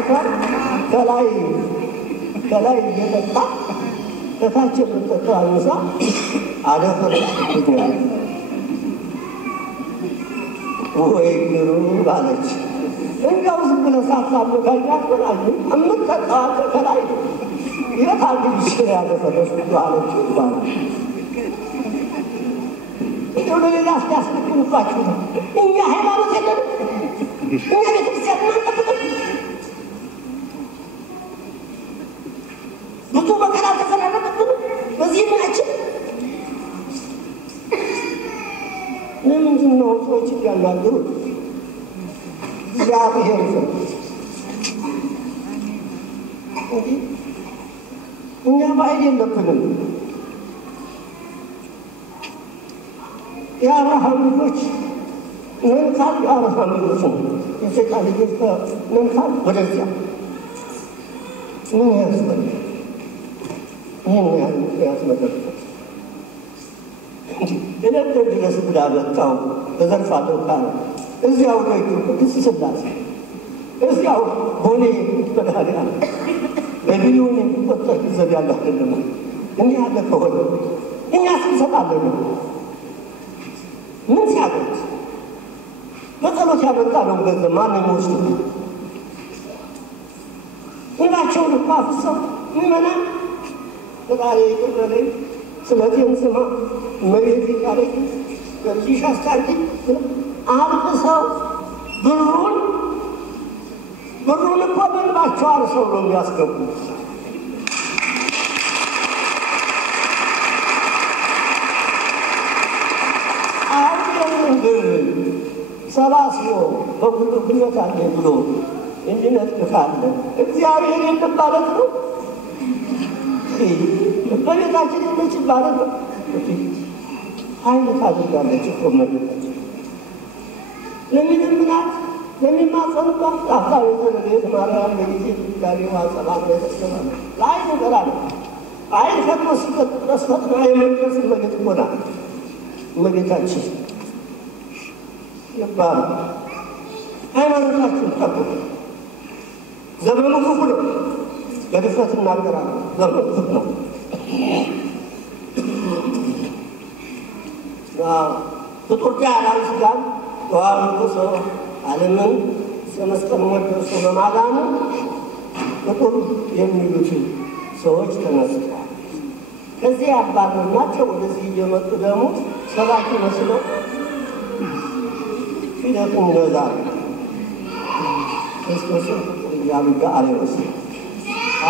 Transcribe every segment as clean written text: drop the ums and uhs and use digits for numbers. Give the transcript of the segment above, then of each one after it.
አይቷል። ከላይ እየጠጣ ከታች የምትጠጣው አንሳ አደፈረች ይገኛል። ወይ ግሩም ባለች እንዲያው ዝም ብለህ ሳታመካኝ አትበላኝ የምትጠጣው ከላይ የት አግኝቼ ያደፈረች አለች ይባላል። እንደው ለሌላ ያስደክሙባችሁ ነው። እኛ ሃይማኖት የለንም። እኛ ቤተክርስቲያን እናንጠብቅም። ብዙ መከራ ተፈራረቀብን በዚህ ምናችን። ለምንድን ነው ሰዎች ያናገሩት? እግዚአብሔር ይፈርድ እንጂ እኛ ባይድ የለብንም። የአብርሃም ልጆች ነንካል የአብርሃም ልጆች ነው። የሰይጣን ልጆች ነንካል ወደዚያ ምን ያስፈልግ? ይህን ያስመለክት የነገ ድረስ ብላ መጣው ተዘርፋለሁ ካለ እዚያው ላይ ቅዱስ ሥላሴ እዚያው ሆኔ በዳሪያ በቢሊዮን የሚቆጠር ገንዘብ ያለው አይደለም። እኛ ያለ ከሆነ እኛ ስንሰጣለን ምን ሲያደርግ በጸሎት ያመጣለው ገንዘብ ማንም ወስዶ ሁላቸውን እኮ አፍሰው ምዕመናን ፈጣሪ ይቅር በለኝ ስለቴን ስማ እመቤቴ ቃለች በልጅሽ አስታርቂኝ አልቅሰው ብሩን እኮ በልባቸው አርሰው ነው የሚያስገቡ። አሁን ብር ሰባስቦ በጉልበት አለ ብሎ እንዲነጥቅ ካለ እግዚአብሔር የለም ማለት ነው። በቤታችን የለችም ማለት ነው። ኃይል ታደርጋለች እኮ እመቤታችን ለሚለምናት ለሚማጸኑባት አፍቃሪ ዘንቤት ማርያም በጊዜ ድንጋሌ ዋጸባት የተሰማለ ለአይን ይጠራል። አይን ፈጥኖ ሲፈጥ ድረስ ፈጥና የመድረስ እመቤት ሆና እመቤታችን ይባላል። ሃይማኖታችን ጠብቁ። ዘመኑ ክፉ ነው። በድፍረት እናገራለን። ዘመኑ ክፉ ነው። ፍጡር ያላን ስጋን ተዋህዶ ሰው ዓለምን እስከመስቀል ሞት ደርሶ በማዳኑ ፍጡር የሚሉት ሰዎች ተነስተዋል። ከዚህ ያባረርናቸው ወደዚህ እየመጡ ደግሞ ሰባኪ መስለው ፊደቱን ይነዛሉ። ክርስቶስን ፍጡር እያሉ በአሬዎስ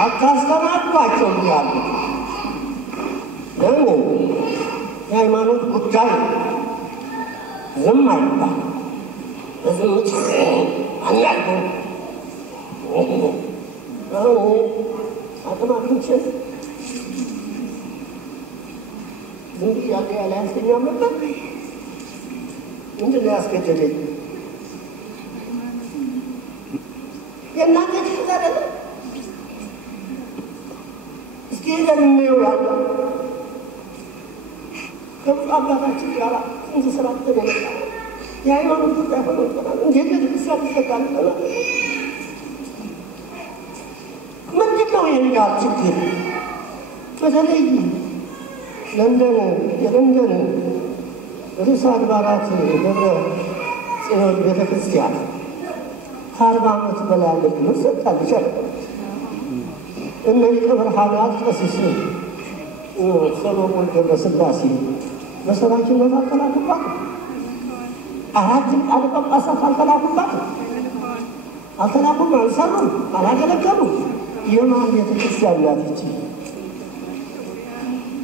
አታስተናግዷቸው እያሉ ለምን የሃይማኖት ጉዳይ ዝም አይባል። በዝምት አናልኩ አሁን አቅማችን ዝም ብያለ ያለ ያስተኛው ነበር። ምንድን ነው ያስገደደኝ? የእናንተ ችግር አይደለም። እስኪ ሄደን እንየው ያለ ከብዙ አባታችን ጋር እንዚ ስራ ተደረገ። የሃይማኖት ጉዳይ ሆኖ እንዴት ቤተክርስቲያን ይዘጋል? ምንድን ነው የሚያል ችግር? በተለይ የለንደን ርዕሰ አድባራት ደብረ ጽዮን ቤተክርስቲያን ከ40 ዓመት በላይ አገልግሎት ሰጥታለች። እነ ሊቀ ብርሃናት ቀሲስ ሰሎሞን ገብረ ሥላሴ በሰባኪነት አልተላኩባት። 4 ሊቃነ ጳጳሳት አልተላኩባት። አልተላኩም፣ አልሰሩም፣ አላገለገሉም። የማን ቤተክርስቲያን ናት ይቺ?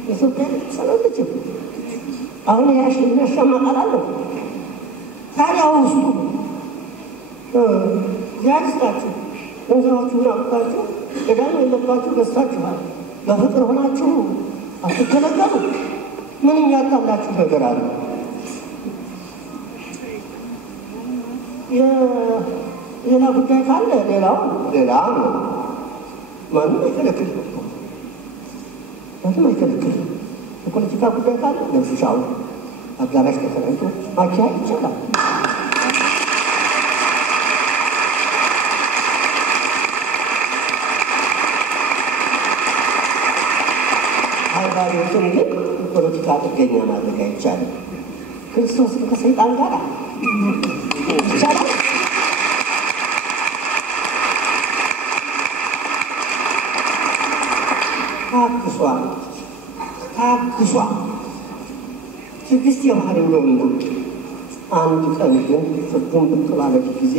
የኢትዮጵያ ቤተክርስቲያን አለችም። አሁን የሚያሻማቃል አለው። ታዲያ ውስጡ ያስታችሁ ገንዘባችሁን አውጥታችሁ ዕዳም የለባችሁ ገዝታችኋል። በፍቅር ሆናችሁ አትገለገሉ። ምን ያጣላችሁ ነገር አለ? ሌላ ጉዳይ ካለ ሌላ ነው። ማንም አይከለክልም። የፖለቲካ ጉዳይ ካለ ለብቻው አዳራሽ ተከራይቶ ማካሄድ ይቻላል። ተጻራሪዎችን ግን ፖለቲካ ጥገኛ ማድረግ አይቻልም። ክርስቶስ ከሰይጣን ጋር ይቻላል። ታግሷል። ትዕግስት የባህሪው ነውና አንድ ቀን ግን ፍርዱን ብቅ ባለች ጊዜ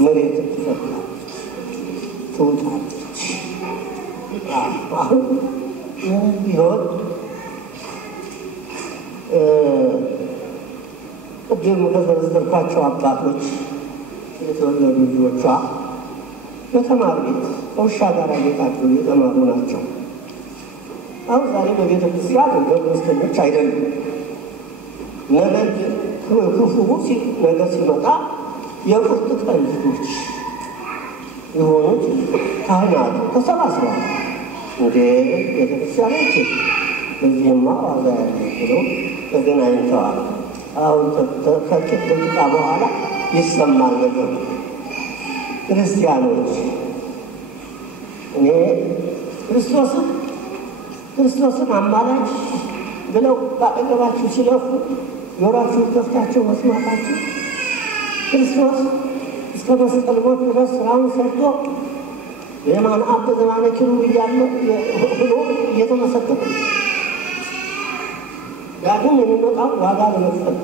መሬት ትፈርዳለች፣ ትውጣለች። አሁን ቢሆን ቅድም ከዘረዘርኳቸው አባቶች የተወለዱ ልጆቿ በተማሪ ቤት ከውሻ ጋር ቤታቸው የተማሩ ናቸው። አሁን ዛሬ በቤተ ክርስቲያን ክርስቲያኖች አይደሉም። ነገር ግን ክፉ ነገር ሲመጣ የቁርጥ ቀን ልጆች የሆኑት ካህናቱ ተሰባስበዋል። እንደ ቤተ ክርስቲያኖች በዚህማ ዋጋ ያለ ብለው ተገናኝተዋል። አሁን ከጥቂት ደቂቃ በኋላ ይሰማል ነገሩ። ክርስቲያኖች እኔ ክርስቶስን አማላጅ ብለው ባጠገባችሁ ሲለፉ ጆሯችሁን ከፍታችሁ መስማታችሁ ክርስቶስ እስከ መስቀል ሞት ድረስ ስራውን ሰርቶ የማን አብ ዘማነ ኪሩብ እያለ ብሎ እየተመሰገነ ዳግም የሚመጣው ዋጋ ለመክፈል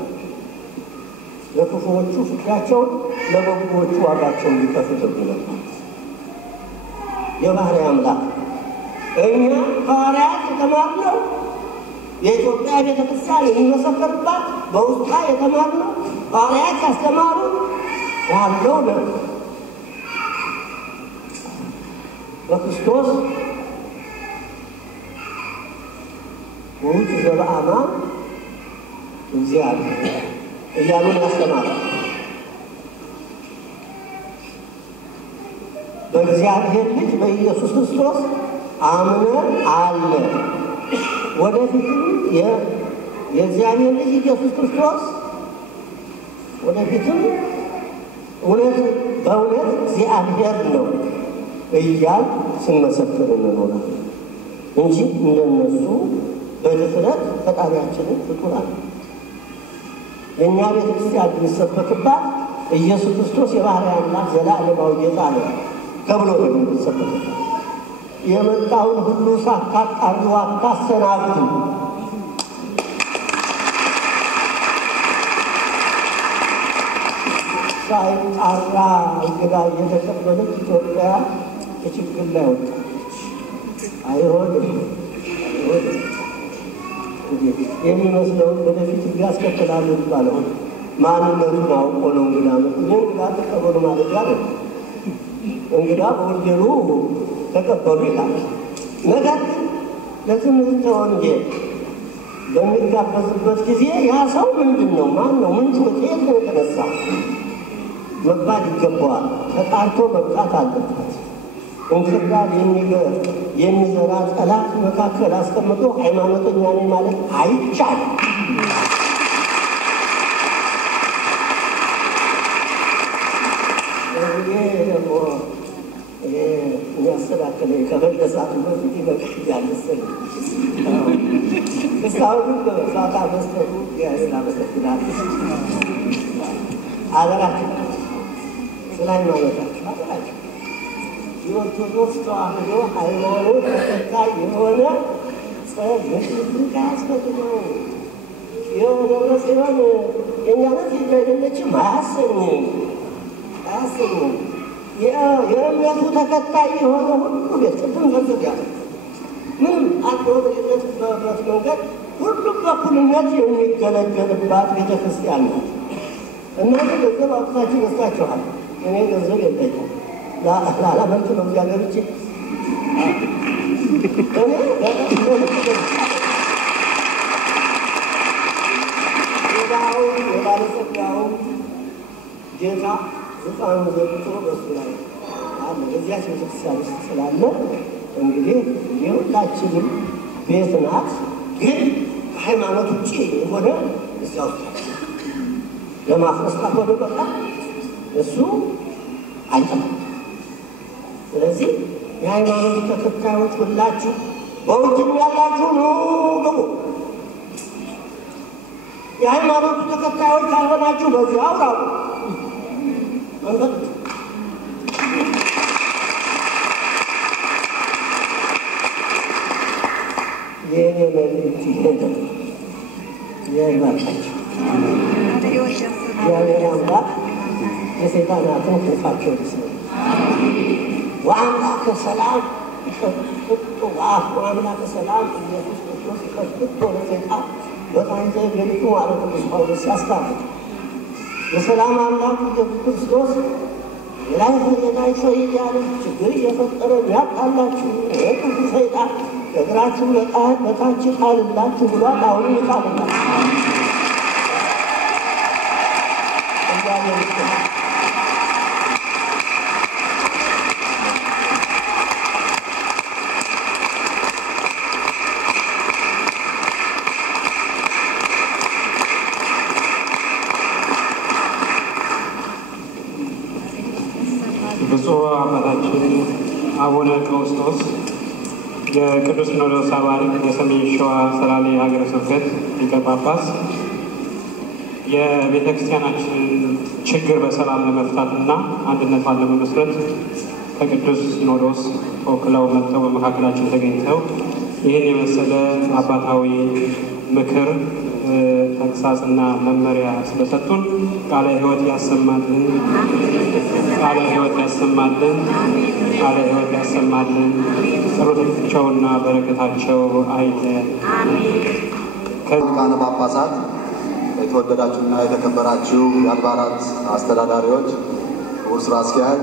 ለክፉዎቹ ፍቅራቸውን ለበጎዎቹ ዋጋቸውን ሊከፍል ነበር። የባህርይ አምላክ እኛ ሐዋርያት የተማርነው የኢትዮጵያ ቤተክርስቲያን የሚመሰከርባት በውስጧ የተማርነው ሐዋርያት ያስተማሩ ያለው ነው። በክርስቶስ ውእቱ ዘበአማን እግዚአብሔር እያሉን ያስተማሩ በእግዚአብሔር ልጅ በኢየሱስ ክርስቶስ አምነን አለ። ወደፊትም የእግዚአብሔር ልጅ ኢየሱስ ክርስቶስ ወደፊትም በእውነት እግዚአብሔር ነው እያል ስንመሰክር እንኖራለን እንጂ እንደነሱ በድፍረት ፈጣሪያችንን ፍጡራን የእኛ ቤተክርስቲያን የሚሰበክባት ኢየሱስ ክርስቶስ የባህርይ አምላክ ዘላለማዊ ጌታ ነው ተብሎ ነው የሚሰበክባት። የመጣውን ሁሉ ሳታጣሩ አታሰናብቱ። ሳይጣራ እንግዳ እየተቀበለች ኢትዮጵያ የችግር ላይ ወጣች። አይሆንም የሚመስለውን ወደፊት ያስከትላሉ ይባለው ማንነቱን አውቆ ነው እንግዳ እንግዳ ተቀበሉ ማለት ያለ እንግዳ በወንጀሉ ተቀበሉ ይላል። ነገር ግን ለትምህርተ ወንጌል በሚጋበዝበት ጊዜ ያ ሰው ምንድን ነው? ማን ነው? ምን ትውጤት ነው የተነሳ መባል ይገባዋል። ተጣርቶ መብቃት አለበት። እንክርዳድ የሚዘራ ጠላት መካከል አስቀምጦ ሃይማኖተኛ ነኝ ማለት አይቻልም። የሚያስተካክለኝ ከመለሳቱ በፊት ይበቃል መሰለኝ። እስካሁን ፋታ መስጠቱ እግዚአብሔርን አመሰግናለሁ። አደራችን ስለ ሃይማኖታችን አደራችን የኦርቶዶክስ ተዋሕዶ ሃይማኖት ተከታይ የሆነ ጸሎት ያስፈልገው የደብረ ጽዮን የእኛ ናት አይደለችም አያሰኝም። የእምነቱ ተከታይ የሆነ ሁሉ ቤት ቅድም ገንዘብ ያለ ምንም አንድ በሌለበት መንገድ ሁሉም በኩልነት የሚገለገልባት ቤተክርስቲያን ናት። እናንተ ገንዘብ አውጥታችሁ ገዝታችኋል። እኔ ገንዘብ የለኝም ላላመልክ ነው እያገርች የባለጸጋው ጌታ ዙፋኑ ዘርግቶ በሱ ላይ አለ። እዚያች ቤተክርስቲያን ውስጥ ስላለ እንግዲህ የሁላችንም ቤት ናት። ግን ከሃይማኖት ውጭ የሆነ እዚያ ውስጥ ለማፍረስ ካልሆነ በቃ እሱ አይጠፋም። ስለዚህ የሃይማኖት ተከታዮች ሁላችሁ በውጭም ያላችሁ ነው ግቡ። የሃይማኖቱ ተከታዮች ካልሆናችሁ በዚህ አውራው የኔ መልእክት ይሄ ነው። የማርካችሁ እግዚአብሔር አምላክ የሰይጣናትን ክንፋቸውን ይስበር። ወአምላከ ሰላም ወአምላከ ሰላም ኢየሱስ ክርስቶስ ይቀጥቶ ለሰይጣን በታንዘ ገሊቱ ማለት ቅዱስ ጳውሎስ ያስታውቃል። የሰላም አምላክ ኢየሱስ ክርስቶስ ላይ ሰው እያለ ችግር እየፈጠረ ያጣላችሁ የቅዱ ሰይጣን እግራችሁ በታች ጣልላችሁ ብሏል። አሁንም ይጣልላችሁ። ብፁዕ አባታችን አቡነ ቀውስጦስ የቅዱስ ሲኖዶስ አባል፣ የሰሜን ሸዋ ሰላሌ ሀገረ ስብከት ሊቀ ጳጳስ፣ የቤተ ክርስቲያናችንን ችግር በሰላም ለመፍታትና አንድነቷን ለመመስረት ከቅዱስ ሲኖዶስ ተወክለው መጥተው በመካከላችን ተገኝተው ይህን የመሰለ አባታዊ ምክር ተግሳጽና መመሪያ ስለሰጡን ቃለ ሕይወት ያሰማልን፣ ቃለ ሕይወት ያሰማልን፣ ቃለ ሕይወት ያሰማልን። ጸሎታቸውና በረከታቸው አይለየን። ሊቃነ ጳጳሳት፣ የተወደዳችሁና የተከበራችሁ የአድባራት አስተዳዳሪዎች፣ ክቡር ስራ አስኪያጅ፣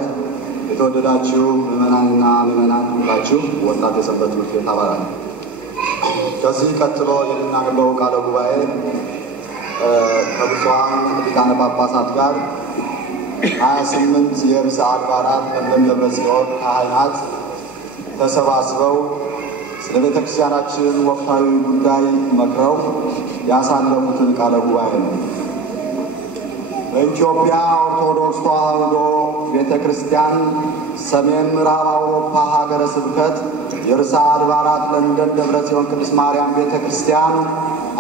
የተወደዳችሁ ምዕመናንና ምዕመናን ሁላችሁ፣ ወጣት የሰንበት ትምህርት ቤት አባላት፣ ከዚህ ቀጥሎ የምናነበው ቃለ ጉባኤ ከብፁዓን ሊቃነ ጳጳሳት ጋር 28 የርዕሰ አድባራት ደብረ ጽዮን ካህናት ተሰባስበው ስለ ቤተ ክርስቲያናችን ወቅታዊ ጉዳይ መክረው ያሳለፉትን ቃለ ጉባኤ ነው። በኢትዮጵያ ኦርቶዶክስ ተዋሕዶ ቤተ ክርስቲያን ሰሜን ምዕራብ አውሮፓ ሀገረ ስብከት የርዕሰ አድባራት ለንደን ደብረ ጽዮን ቅድስት ማርያም ቤተ ክርስቲያን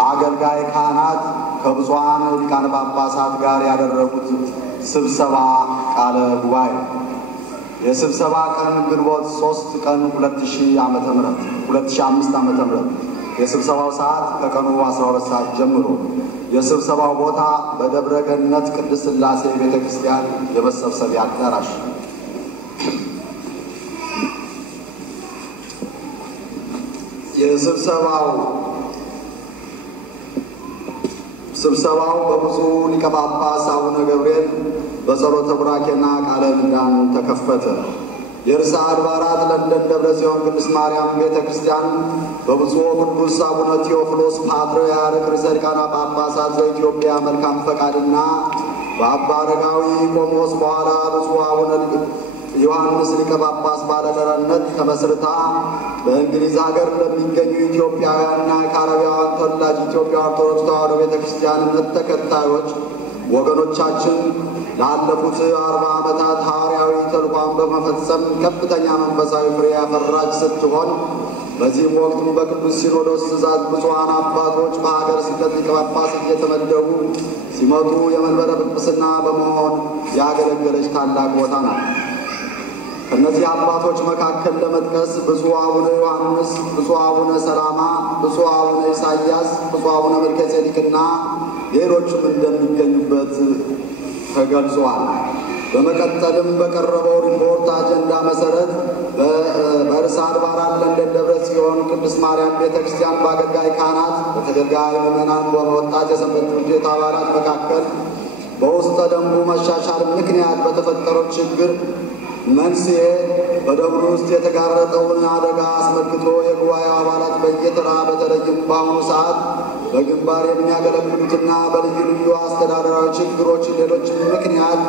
አገልጋይ ካህናት ከብፁዓን ሊቃነ ጳጳሳት ጋር ያደረጉት ስብሰባ ቃለ ጉባኤ የስብሰባ ቀን ግንቦት 3 ቀን 2005 ዓመተ ምህረት የስብሰባው ሰዓት ከቀኑ 12 ሰዓት ጀምሮ የስብሰባው ቦታ በደብረ ገነት ቅድስት ሥላሴ ቤተ ክርስቲያን የመሰብሰቢያ አዳራሽ። ስብሰባው በብፁዕ ሊቀ ጳጳስ አቡነ ገብርኤል በጸሎተ ቡራኬና ቃለ ምዕዳን ተከፈተ። የርዕሰ አድባራት ለንደን ደብረ ጽዮን ቅድስት ማርያም ቤተ ክርስቲያን በብፁዕ ቅዱስ አቡነ ቴዎፍሎስ ፓትርያርክ ርዕሰ ሊቃነ ጳጳሳት ዘኢትዮጵያ መልካም ፈቃድና በአባ አረጋዊ ቆሞስ በኋላ ብፁዕ አቡነ ዮሐንስ ሊቀ ጳጳስ ባለደረነት ተመስርታ በእንግሊዝ ሀገር ለሚገኙ ኢትዮጵያውያንና የካረቢያውያን ተወላጅ ኢትዮጵያ ኦርቶዶክስ ተዋሕዶ ቤተ ክርስቲያን እምነት ተከታዮች ወገኖቻችን ላለፉት 40 ዓመታት ሐዋርያዊ ተልእኮን በመፈጸም ከፍተኛ መንፈሳዊ ፍሬ ያፈራች ስትሆን በዚህም ወቅት በቅዱስ ሲኖዶስ ትእዛዝ ብፁዓን አባቶች በሀገረ ስብከት ሊቀ ጳጳስ እየተመደቡ ሲመጡ የመንበረ ጵጵስና በመሆን ያገለገለች ታላቅ ቦታ ናት። ከእነዚህ አባቶች መካከል ለመጥቀስ ብፁዕ አቡነ ዮሐንስ፣ ብፁዕ አቡነ ሰላማ፣ ብፁዕ አቡነ ኢሳያስ፣ ብፁዕ አቡነ መልከጼዴቅና ሌሎችም እንደሚገኙበት ተገልጿል። በመቀጠልም በቀረበው ሪፖርት አጀንዳ መሰረት በርዕሰ አድባራት ለንደን ደብረ ጽዮን ቅድስት ማርያም ቤተ ክርስቲያን በአገልጋይ ካህናት፣ በተገልጋይ ምዕመናን፣ በወጣት የሰንበት ትምህርት ቤት አባላት መካከል በውስጠ ደንቡ መሻሻል ምክንያት በተፈጠረው ችግር መንስኤ በደብሩ ውስጥ የተጋረጠውን አደጋ አስመልክቶ የጉባኤው አባላት በየተራ በተለይም በአሁኑ ሰዓት በግንባር የሚያገለግሉትና በልዩ ልዩ አስተዳደራዊ ችግሮች ሌሎች ምክንያት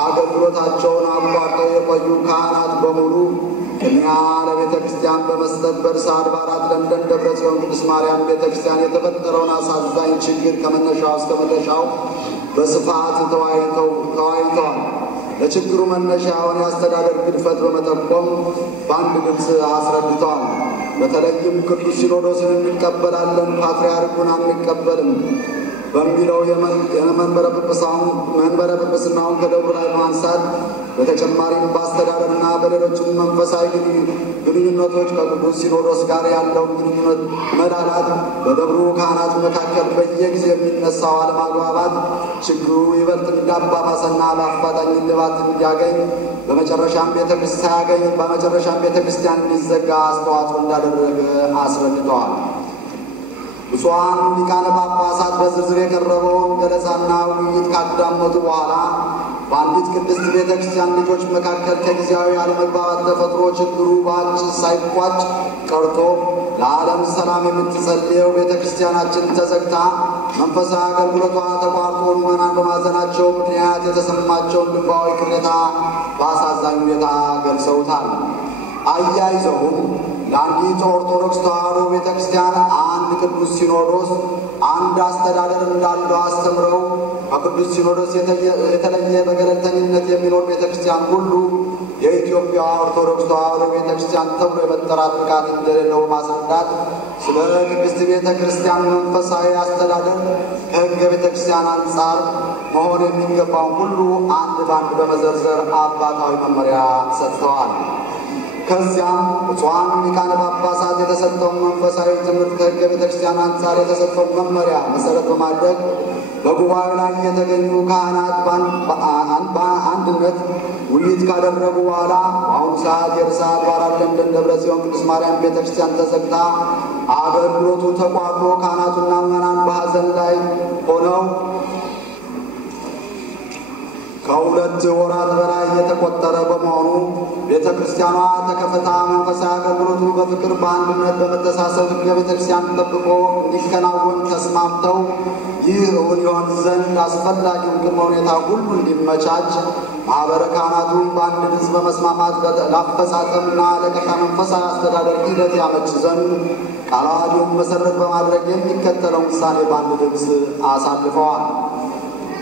አገልግሎታቸውን አቋርጠው የቆዩ ካህናት በሙሉ ቅድሚያ ለቤተ ክርስቲያን በመስጠት በርዕሰ አድባራት ለንደን ደብረ ጽዮን ቅድስት ማርያም ቤተ ክርስቲያን የተፈጠረውን አሳዛኝ ችግር ከመነሻው እስከ መነሻው በስፋት ተወያይተዋል። ለችግሩ መነሻ የሆነ የአስተዳደር ግድፈት በመጠቆም በአንድ ድምፅ አስረድተዋል። በተለይም ቅዱስ ሲኖዶስን እንቀበላለን ፓትርያርኩን አንቀበልም በሚለው የመንበረ ጵጵስናውን ከደብሩ ላይ ማንሳት በተጨማሪም በአስተዳደርና በሌሎችም መንፈሳዊ ግንኙነቶች ከቅዱስ ሲኖዶስ ጋር ያለው ግንኙነት መላላት በደብሩ ካህናት መካከል በየጊዜው የሚነሳው አለመግባባት ችግሩ ይበልጥ እንዳባባሰና በአፋጣኝ እልባት እንዲያገኝ በመጨረሻም ቤተክርስቲያን እንዲዘጋ አስተዋጽኦ እንዳደረገ አስረድተዋል። ብፁዓን ሊቃነ ጳጳሳት በዝርዝር የቀረበውን ገለጻና ውይይት ካዳመጡ በኋላ በአንዲት ቅድስት ቤተክርስቲያን ልጆች መካከል ከጊዜያዊ አለመግባባት ተፈጥሮ ችግሩ በአጭር ሳይቋጭ ቀርቶ ለዓለም ሰላም የምትጸልየው ቤተክርስቲያናችን ተዘግታ መንፈሳዊ አገልግሎቷ ተቋርጦ ምዕመናን በማዘናቸው ምክንያት የተሰማቸውን ልባዊ ቅሬታ በአሳዛኝ ሁኔታ ገልጸውታል። አያይዘውም ለአንዲት ኦርቶዶክስ ተዋሕዶ ቤተክርስቲያን አንድ ቅዱስ ሲኖዶስ አንድ አስተዳደር እንዳለው አስተምረው ከቅዱስ ሲኖዶስ የተለየ በገለልተኝነት የሚኖር ቤተክርስቲያን ሁሉ የኢትዮጵያ ኦርቶዶክስ ተዋሕዶ ቤተክርስቲያን ተብሎ የመጠራት ብቃት እንደሌለው ማስረዳት ስለ ቅድስት ቤተክርስቲያን መንፈሳዊ አስተዳደር ከሕገ ቤተክርስቲያን አንጻር መሆን የሚገባውን ሁሉ አንድ ባንድ በመዘርዘር አባታዊ መመሪያ ሰጥተዋል። ከዚያም ብፁዓን ሊቃነ ጳጳሳት የተሰጠውን መንፈሳዊ ትምህርት ከሕገ ቤተክርስቲያን አንጻር የተሰጠውን መመሪያ መሰረት በማድረግ በጉባኤው ላይ የተገኙ ካህናት በአንድነት ውይይት ካደረጉ በኋላ በአሁኑ ሰዓት የርዕሰ አድባራት ለንደን ደብረ ጽዮን ቅድስት ማርያም ቤተክርስቲያን ተዘግታ አገልግሎቱ ተቋርጦ ካህናቱና ምዕመናን በሐዘን ላይ ሆነው ከሁለት ወራት በላይ የተቆጠረ በመሆኑ ቤተክርስቲያኗ ተከፍታ መንፈሳዊ አገልግሎቱ በፍቅር በአንድነት በመተሳሰብ ሕገ ቤተክርስቲያን ጠብቆ እንዲከናወን ተስማምተው ይህ እውን ይሆን ዘንድ አስፈላጊውን ቅድመ ሁኔታ ሁሉ እንዲመቻች ማኅበረ ካህናቱ በአንድ ድምፅ በመስማማት ለአፈጻጸምና ለቀጣይ መንፈሳዊ አስተዳደር ሂደት ያመች ዘንድ ቃለ ዓዋዲውን መሰረት በማድረግ የሚከተለው ውሳኔ በአንድ ድምፅ አሳልፈዋል።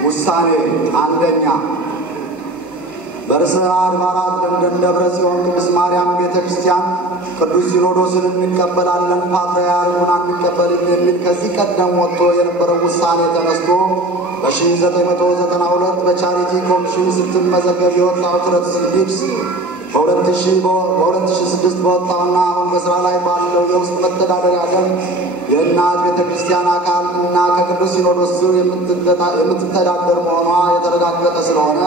ውሳኔ አንደኛ፣ በርዕሰ አድባራት ለንደን ደብረ ጽዮን ቅድስት ማርያም ቤተክርስቲያን ቅዱስ ሲኖዶስን እንቀበላለን ፓትርያርኩን አንቀበልም የሚል ከዚህ ቀደም ወጥቶ የነበረው ውሳኔ ተነስቶ በ1992 በቻሪቲ ኮሚሽን ስትመዘገብ የወጣው ትረት ሲዲክስ በ2006 በወጣውና አሁን በስራ ላይ ባለው የውስጥ መተዳደሪያ ደንብ የእናት ቤተክርስቲያን አካል እና ከቅዱስ ሲኖዶስ ስር የምትተዳደር መሆኗ የተረጋገጠ ስለሆነ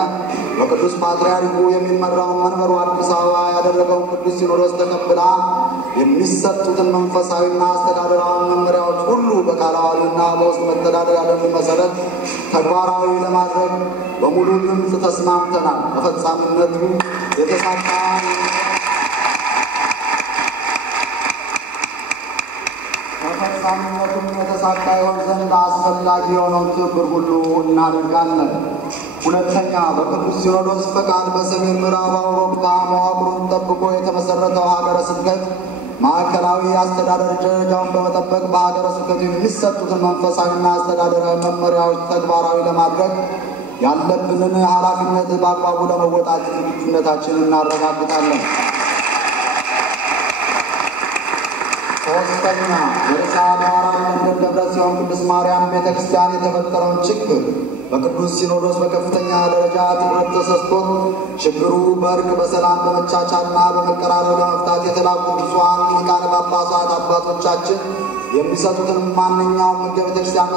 በቅዱስ ፓትርያርኩ የሚመራውን መንበሩ አዲስ አበባ ያደረገውን ቅዱስ ሲኖዶስ ተቀብላ የሚሰጡትን መንፈሳዊና አስተዳደራዊ መመሪያዎች ሁሉ በቃለ ዓዋዲውና በውስጥ መተዳደሪያ ደንብ መሰረት ተግባራዊ ለማድረግ በሙሉ ድምፅ ተስማምተናል። ተፈጻሚነቱ የተሳካ ይሆን ዘንድ አስፈላጊ የሆነውን ትብብር ሁሉ እናደርጋለን። ሁለተኛ፣ በቅዱስ ሲኖዶስ ፈቃድ በሰሜን ምዕራብ አውሮፓ መዋቅሩን ጠብቆ የተመሰረተው ሀገረ ስብከት ማዕከላዊ አስተዳደር ደረጃውን በመጠበቅ በሀገረ ስብከቱ የሚሰጡትን መንፈሳዊና አስተዳደራዊ መመሪያዎች ተግባራዊ ለማድረግ ያለብንን ኃላፊነት በአግባቡ ለመወጣት ዝግጁነታችንን እናረጋግጣለን። ሶስተኛ፣ የርዕሰ አድባራት ለንደን ደብረ ጽዮን ቅድስት ማርያም ቤተክርስቲያን የተፈጠረውን ችግር በቅዱስ ሲኖዶስ በከፍተኛ ደረጃ ትኩረት ተሰጥቶት ችግሩ በእርቅ በሰላም በመቻቻልና በመቀራረብ ለመፍታት የተላኩ ብፁዓን ሊቃነ ጳጳሳት አባቶቻችን የሚሰጡትን ማንኛውም ሕገ ቤተክርስቲያን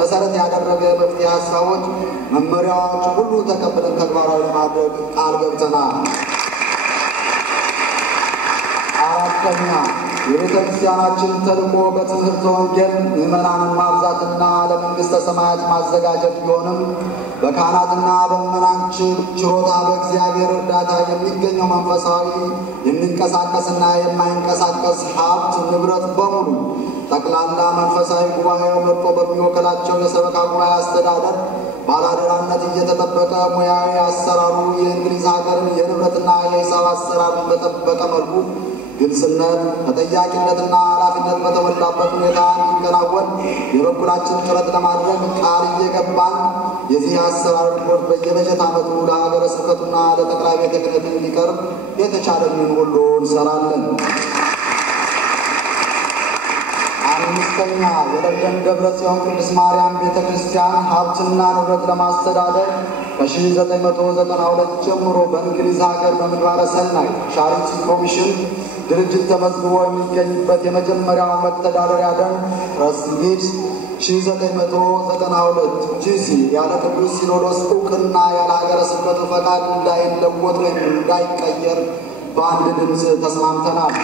መሰረት ያደረገ መፍትሄ ሀሳቦች፣ መመሪያዎች ሁሉ ተቀብለን ተግባራዊ ለማድረግ ቃል ገብተናል። አራተኛ፣ የቤተክርስቲያናችን ተልእኮ በትምህርተ ወንጌል ምዕመናንን ማብዛትና ለመንግሥተ ሰማያት ማዘጋጀት ቢሆንም በካህናትና በምዕመናን ችሮታ በእግዚአብሔር እርዳታ የሚገኘው መንፈሳዊ የሚንቀሳቀስና የማይንቀሳቀስ ሀብት ንብረት በሙሉ ጠቅላላ መንፈሳዊ ጉባኤው መርጦ በሚወከላቸው የሰበካ ጉባኤ አስተዳደር ባላደራነት እየተጠበቀ ሙያዊ አሰራሩ የእንግሊዝ ሀገርን የንብረትና የሂሳብ አሰራርን በጠበቀ መልኩ ግልጽነት፣ ተጠያቂነትና ኃላፊነት በተሞላበት ሁኔታ እንዲከናወን የበኩላችን ጥረት ለማድረግ ቃል እየገባን የዚህ አሰራር ሪፖርት በየበጀት ዓመቱ ለሀገረ ስብከቱና ለጠቅላይ ቤተ ክህነት እንዲቀርብ የተቻለንን ሁሉ እንሰራለን። አምስተኛ የለንደን ደብረ ጽዮን ቅድስት ማርያም ቤተ ክርስቲያን ሀብትና ንብረት ለማስተዳደር ከ1992 ጀምሮ በእንግሊዝ ሀገር በምግባረ ሰናይ ቻሪቲ ኮሚሽን ድርጅት ተመዝግቦ የሚገኝበት የመጀመሪያው መተዳደሪያ ደንብ ትረስት ዲድስ 1992 ጂሲ ያለ ቅዱስ ሲኖዶስ እውቅና ያለ ሀገረ ስብከቱ ፈቃድ እንዳይለወጥ ወይም እንዳይቀየር በአንድ ድምፅ ተስማምተናል።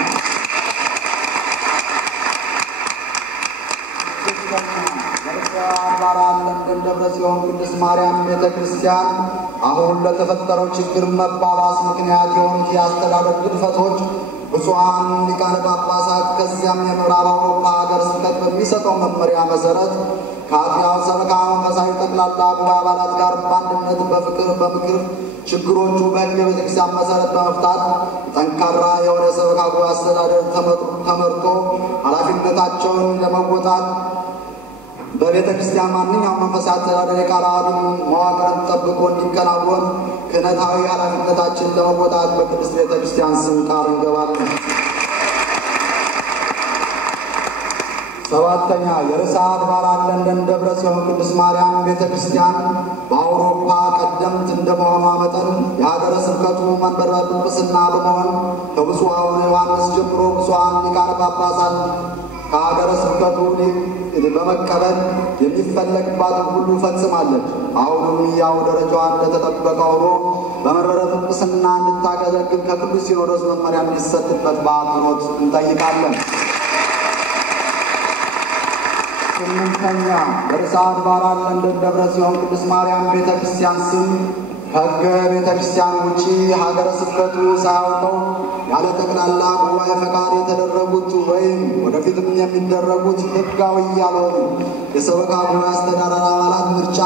ለንደን ደብረ ጽዮን ቅድስት ማርያም ቤተ ክርስቲያን አሁን ለተፈጠረው ችግር መባባስ ምክንያት የሆኑት የአስተዳደር ግድፈቶች ብፁዓን ሊቃነ ጳጳሳት ከዚያም የምዕራብ አውሮፓ ሀገር ስብከት በሚሰጠው መመሪያ መሰረት ከአጥቢያው ሰበካ መንፈሳዊ ጠቅላላ ጉባኤ አባላት ጋር በአንድነት በምክር ችግሮቹ በሕገ ቤተክርስቲያን መሰረት በመፍታት ጠንካራ የሆነ ሰበካ ጉባኤ አስተዳደር ተመርጦ ኃላፊነታቸውን ለመወጣት በቤተ ክርስቲያን ማንኛውም መንፈሳዊ አስተዳደር የቃለ ዓዋዲን መዋቅርን ጠብቆ እንዲከናወን ክህነታዊ ኃላፊነታችንን ለመወጣት በቅድስት ቤተ ክርስቲያን ስም ቃል እንገባለን። ሰባተኛ የርዕሰ አድባራት ለንደን ደብረ ጽዮን ቅድስት ማርያም ቤተ ክርስቲያን በአውሮፓ ቀደምት እንደመሆኗ መጠን የሀገረ ስብከቱ መንበረ ጵጵስና በመሆን ከብፁዕ አቡነ ዮሐንስ ጀምሮ ብፁዓን ሊቃነ ጳጳሳት ከሀገረ ስብከቱ በመቀበል የሚፈለግባትን ሁሉ ፈጽማለች። አሁንም ያው ደረጃዋ እንደተጠበቀ ሆኖ በመንበረ ጵጵስና እንድታገለግል ከቅዱስ ሲኖዶስ መመሪያ እንዲሰጥበት በአክብሮት እንጠይቃለን። ስምንተኛ በርዕሰ አድባራት ለንደን ደብረ ጽዮን ቅድስት ማርያም ቤተ ክርስቲያን ስም ከሕገ ቤተ ክርስቲያን ውጪ ሀገረ ስብከቱ ሳያውቀው ያለ ጠቅላላ ጉባኤ ፈቃድ የተደረጉት ወይም ወደፊትም የሚደረጉት ሕጋዊ ያልሆኑ የሰበካ ጉባኤ አስተዳደር አባላት ምርጫ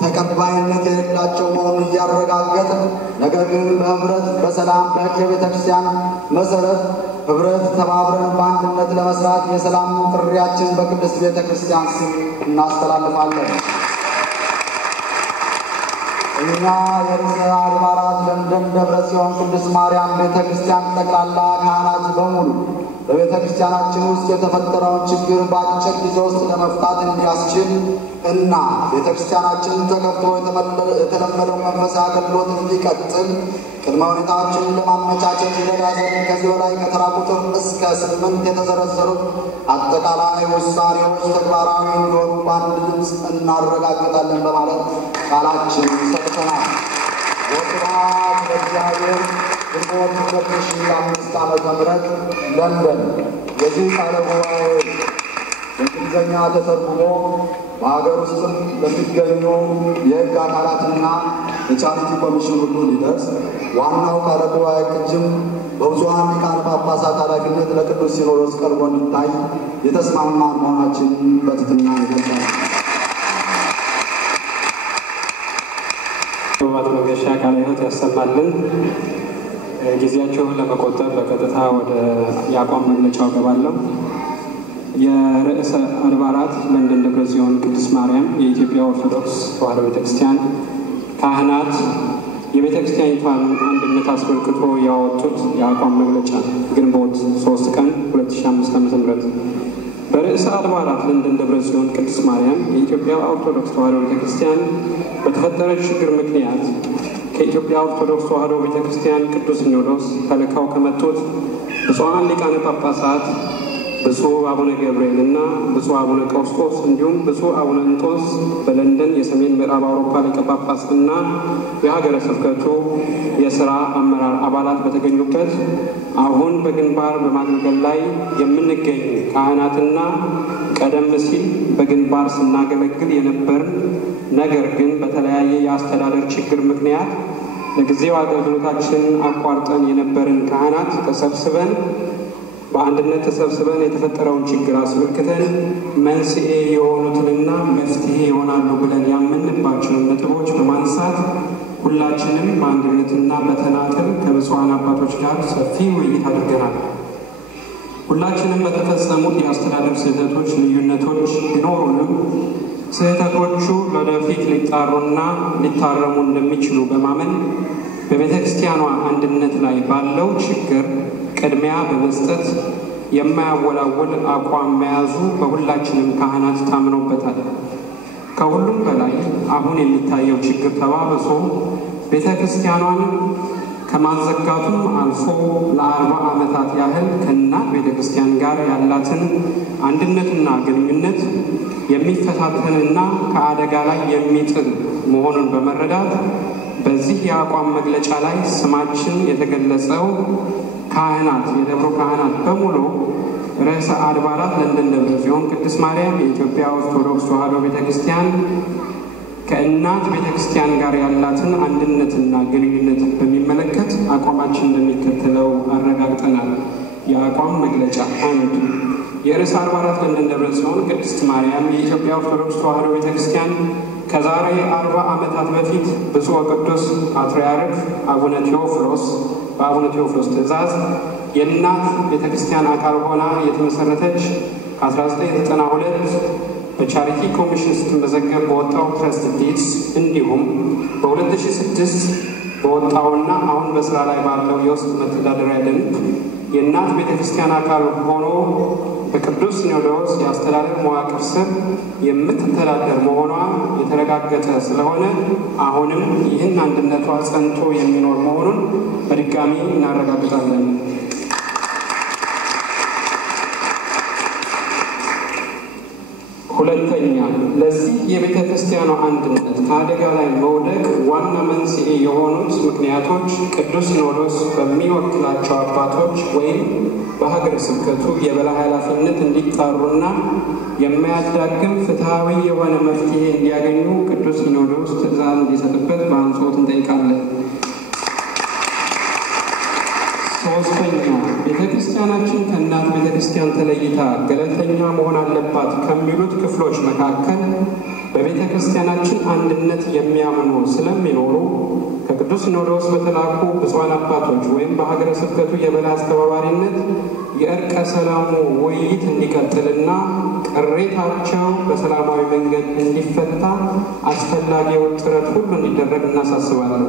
ተቀባይነት የሌላቸው መሆኑን እያረጋገጥ ነገር ግን በህብረት በሰላም በሕገ ቤተ ክርስቲያን መሰረት ህብረት ተባብረን በአንድነት ለመስራት የሰላም ጥሪያችን በቅድስት ቤተ ክርስቲያን ስም እናስተላልፋለን። እኛ የርዕሰ አድባራት ለንደን ደብረ ጽዮን ቅድስት ማርያም ቤተ ክርስቲያን ጠቅላላ ካህናት በሙሉ በቤተ ክርስቲያናችን ውስጥ የተፈጠረውን ችግር በአጭር ጊዜ ውስጥ ለመፍታት እንዲያስችል እና ቤተ ክርስቲያናችን ተከፍቶ የተለመደው መንፈሳዊ አገልግሎት እንዲቀጥል ቅድመ ሁኔታዎችን ለማመቻቸት ይረዳ ዘንድ ከዚህ በላይ ከተራ ቁጥር እስከ 8 የተዘረዘሩት አጠቃላይ ውሳኔዎች ተግባራዊ እንዲሆኑ በአንድ ድምፅ እናረጋግጣለን በማለት ቃላችን ሰጥተናል። ወስብሐት ለእግዚአብሔር። ግንቦት 2005 ዓ.ም ለንደን። የዚህ ቃለ ጉባኤ በእንግሊዝኛ ተተርጉሞ በሀገር ውስጥ በሚገኙ የሕግ አካላትና የቻሪቲ ኮሚሽን ሁሉ ሊደርስ ዋናው ቃለ ጉባኤ ቅጅም በብፁዓን ሊቃነ ጳጳሳት ኃላፊነት ለቅዱስ ሲኖዶስ ቀርቦ እንዲታይ የተስማማን መሆናችን በትሕትና እንገልጻለን። አቶ መገሻ ቃለ ሕይወት ያሰማልን። ጊዜያቸውን ለመቆጠብ በቀጥታ ወደ የአቋም መግለጫው ገባለሁ። የርዕሰ አድባራት ለንደን ደብረ ጽዮን ቅድስት ማርያም የኢትዮጵያ ኦርቶዶክስ ተዋሕዶ ቤተክርስቲያን ካህናት የቤተክርስቲያኒቷን አንድነት አስመልክቶ ያወጡት የአቋም መግለጫ ግንቦት 3 ቀን 2005 ዓ.ም በርዕሰ አድባራት ለንደን ደብረ ጽዮን ቅድስት ማርያም የኢትዮጵያ ኦርቶዶክስ ተዋሕዶ ቤተክርስቲያን በተፈጠረ ችግር ምክንያት ከኢትዮጵያ ኦርቶዶክስ ተዋሕዶ ቤተክርስቲያን ቅዱስ ሲኖዶስ ተልከው ከመጡት ብፁዓን ሊቃነ ጳጳሳት ብፁዕ አቡነ ገብርኤል እና ብፁዕ አቡነ ቀውስጦስ እንዲሁም ብፁዕ አቡነ እንጦስ በለንደን የሰሜን ምዕራብ አውሮፓ ሊቀ ጳጳስ እና የሀገረ ስብከቱ የሥራ አመራር አባላት በተገኙበት አሁን በግንባር በማገልገል ላይ የምንገኝ ካህናትና ቀደም ሲል በግንባር ስናገለግል የነበርን ነገር ግን በተለያየ የአስተዳደር ችግር ምክንያት ለጊዜው አገልግሎታችን አቋርጠን የነበርን ካህናት በአንድነት ተሰብስበን የተፈጠረውን ችግር አስመልክተን መንስኤ የሆኑትንና መፍትሄ ይሆናሉ ብለን ያመንባቸውን ነጥቦች በማንሳት ሁላችንም በአንድነትና በተናጠል ከብፁዓን አባቶች ጋር ሰፊ ውይይት አድርገናል። ሁላችንም በተፈጸሙት የአስተዳደር ስህተቶች ልዩነቶች ቢኖሩንም ስህተቶቹ ለወደፊት ሊጣሩና ሊታረሙ እንደሚችሉ በማመን በቤተ ክርስቲያኗ አንድነት ላይ ባለው ችግር ቅድሚያ በመስጠት የማያወላውል አቋም መያዙ በሁላችንም ካህናት ታምኖበታል። ከሁሉም በላይ አሁን የሚታየው ችግር ተባብሶ ቤተ ክርስቲያኗን ከማዘጋቱም አልፎ ለ40 ዓመታት ያህል ከእናት ቤተ ክርስቲያን ጋር ያላትን አንድነትና ግንኙነት የሚፈታተንና ከአደጋ ላይ የሚጥል መሆኑን በመረዳት በዚህ የአቋም መግለጫ ላይ ስማችን የተገለጸው ካህናት የደብሩ ካህናት በሙሉ ርዕሰ አድባራት ለንደን ደብረ ጽዮን ቅድስት ማርያም የኢትዮጵያ ኦርቶዶክስ ተዋሕዶ ቤተክርስቲያን ከእናት ቤተክርስቲያን ጋር ያላትን አንድነትና ግንኙነት በሚመለከት አቋማችን እንደሚከተለው አረጋግጠናል። የአቋም መግለጫ 1 የርዕሰ አድባራት ለንደን ደብረ ጽዮን ቅድስት ማርያም የኢትዮጵያ ኦርቶዶክስ ተዋሕዶ ቤተክርስቲያን ከዛሬ 40 ዓመታት በፊት ብፁዕ ወቅዱስ ፓትርያርክ አቡነ ቴዎፍሎስ በአቡነ ቴዎፍሎስ ትእዛዝ የእናት ቤተክርስቲያን አካል ሆና የተመሰረተች ከ1992 በቻሪቲ ኮሚሽን ስትመዘገብ በወጣው ትረስት ዲድስ እንዲሁም በ2006 በወጣውና አሁን በስራ ላይ ባለው የውስጥ መተዳደሪያ ደንብ የእናት ቤተክርስቲያን አካል ሆኖ በቅዱስ ሲኖዶስ የአስተዳደር መዋቅር ስር የምትተዳደር መሆኗ የተረጋገጠ ስለሆነ አሁንም ይህን አንድነቷ ጸንቶ የሚኖር መሆኑን በድጋሚ እናረጋግጣለን። ሁለተኛ ለዚህ የቤተ ክርስቲያኗ አንድነት ከአደጋ ላይ መውደቅ ዋና መንስኤ የሆኑት ምክንያቶች ቅዱስ ሲኖዶስ በሚወክላቸው አባቶች ወይም በሀገረ ስብከቱ የበላይ ኃላፊነት እንዲጣሩና የማያዳግም ፍትሐዊ የሆነ መፍትሄ እንዲያገኙ ቅዱስ ሲኖዶስ ትእዛዝ እንዲሰጥበት በአጽንኦት እንጠይቃለን። ሶስተኛ ቤተክርስቲያናችን ከእናት ቤተክርስቲያን ተለይታ ገለልተኛ መሆን አለባት ከሚሉት ክፍሎች መካከል በቤተክርስቲያናችን አንድነት የሚያምኑ ስለሚኖሩ ከቅዱስ ሲኖዶስ በተላኩ ብፁዓን አባቶች ወይም በሀገረ ስብከቱ የበላይ አስተባባሪነት የእርቀ ሰላሙ ውይይት እንዲቀጥልና ቅሬታቸው በሰላማዊ መንገድ እንዲፈታ አስፈላጊው ጥረት ሁሉ እንዲደረግ እናሳስባለን።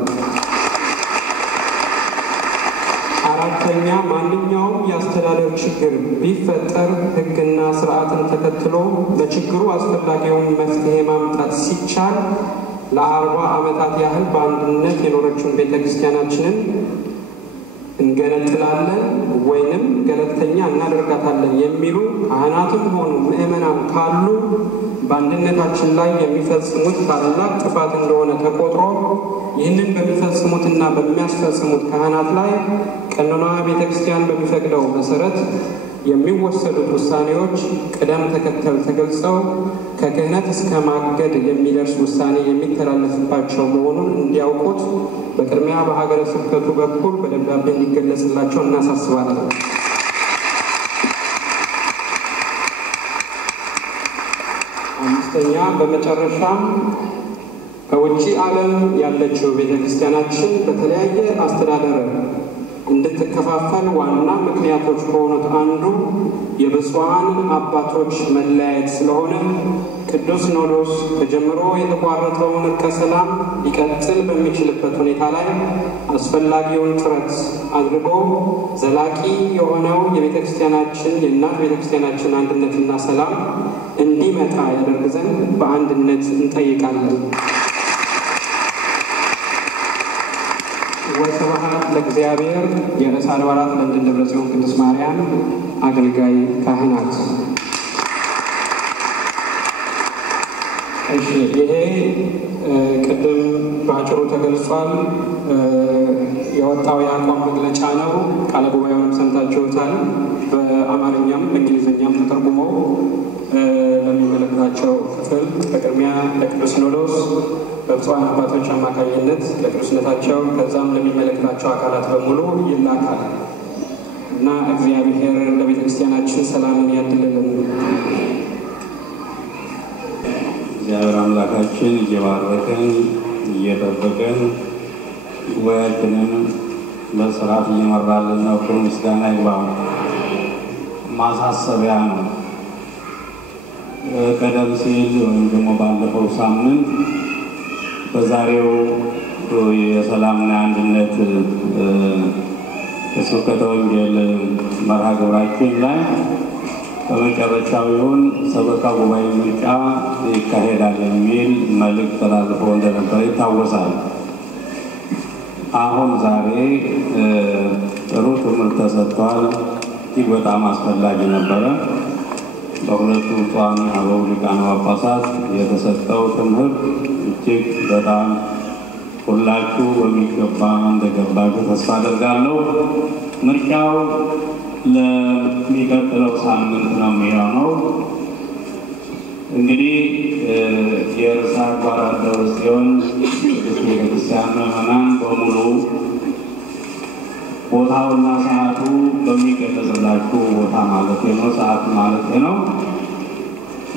አራተኛ ማንኛውም የአስተዳደር ችግር ቢፈጠር ሕግና ስርዓትን ተከትሎ ለችግሩ አስፈላጊውን መፍትሄ ማምጣት ሲቻል ለ40 ዓመታት ያህል በአንድነት የኖረችውን ቤተክርስቲያናችንን እንገነጥላለን ወይንም ገለልተኛ እናደርጋታለን የሚሉ ካህናትም ሆኑ ምእመናን ካሉ በአንድነታችን ላይ የሚፈጽሙት ታላቅ ጥፋት እንደሆነ ተቆጥሮ ይህንን በሚፈጽሙትና በሚያስፈጽሙት ካህናት ላይ ቀኖና ቤተክርስቲያን በሚፈቅደው መሰረት የሚወሰዱት ውሳኔዎች ቅደም ተከተል ተገልጸው ከክህነት እስከ ማገድ የሚደርስ ውሳኔ የሚተላለፍባቸው መሆኑን እንዲያውቁት በቅድሚያ በሀገረ ስብከቱ በኩል በደብዳቤ እንዲገለጽላቸው እናሳስባለን። አምስተኛ በመጨረሻም ከውጪ ዓለም ያለችው ቤተክርስቲያናችን በተለያየ አስተዳደር እንድትከፋፈል ዋና ምክንያቶች ከሆኑት አንዱ የብፁዓን አባቶች መለያየት ስለሆነ ቅዱስ ሲኖዶስ ተጀምሮ የተቋረጠውን እርቀ ሰላም ሊቀጥል በሚችልበት ሁኔታ ላይ አስፈላጊውን ጥረት አድርጎ ዘላቂ የሆነው የቤተክርስቲያናችን የእናት ቤተክርስቲያናችን አንድነትና ሰላም እንዲመጣ ያደርግ ዘንድ በአንድነት እንጠይቃለን። ወስብሐት ለእግዚአብሔር። የርዕሰ አድባራት ለንደን ደብረ ጽዮን ቅድስት ማርያም አገልጋይ ካህናት። እሺ ይሄ ቅድም ባጭሩ ተገልጿል። የወጣው የአቋም መግለጫ ነው። ቃለ ጉባኤውንም ሰምታችሁታል። በአማርኛም በእንግሊዝኛም ተተርጉሞ ለሚመለከታቸው ክፍል በቅድሚያ ለቅዱስ ሲኖዶስ በብፁዓን አባቶች አማካኝነት ለቅዱስነታቸው ከዛም ለሚመለከታቸው አካላት በሙሉ ይላካል እና እግዚአብሔር ለቤተክርስቲያናችን ሰላምን ያድልልን። እግዚአብሔር አምላካችን እየባረከን እየጠበቀን ጉባኤያችንን በስርዓት እየመራልን ነው። ምስጋና ይግባው። ማሳሰቢያ ነው። ቀደም ሲል ወይም ደግሞ ባለፈው ሳምንት በዛሬው የሰላምና አንድነት የስብከተ ወንጌል መርሃ ግብራችን ላይ በመጨረሻውን ሰበካ ጉባኤ ምርጫ ይካሄዳል የሚል መልእክት ተላልፎ እንደነበረ ይታወሳል። አሁን ዛሬ ጥሩ ትምህርት ተሰጥቷል። እጅግ በጣም አስፈላጊ ነበረ። በሁለቱ ጧን አበው ሊቃነ ጳጳሳት የተሰጠው ትምህርት እጅግ በጣም ሁላችሁ በሚገባ እንደገባችሁ ተስፋ አደርጋለሁ። ምርጫው ለሚቀጥለው ሳምንት ነው የሚሆነው። እንግዲህ የርዕሰ አድባራት ደብረ ጽዮን ቅድስት ቤተክርስቲያን ምዕመናን በሙሉ ቦታውና ሰዓቱ በሚገለጽላችሁ ቦታ ማለት ነው፣ ሰዓት ማለት ነው፣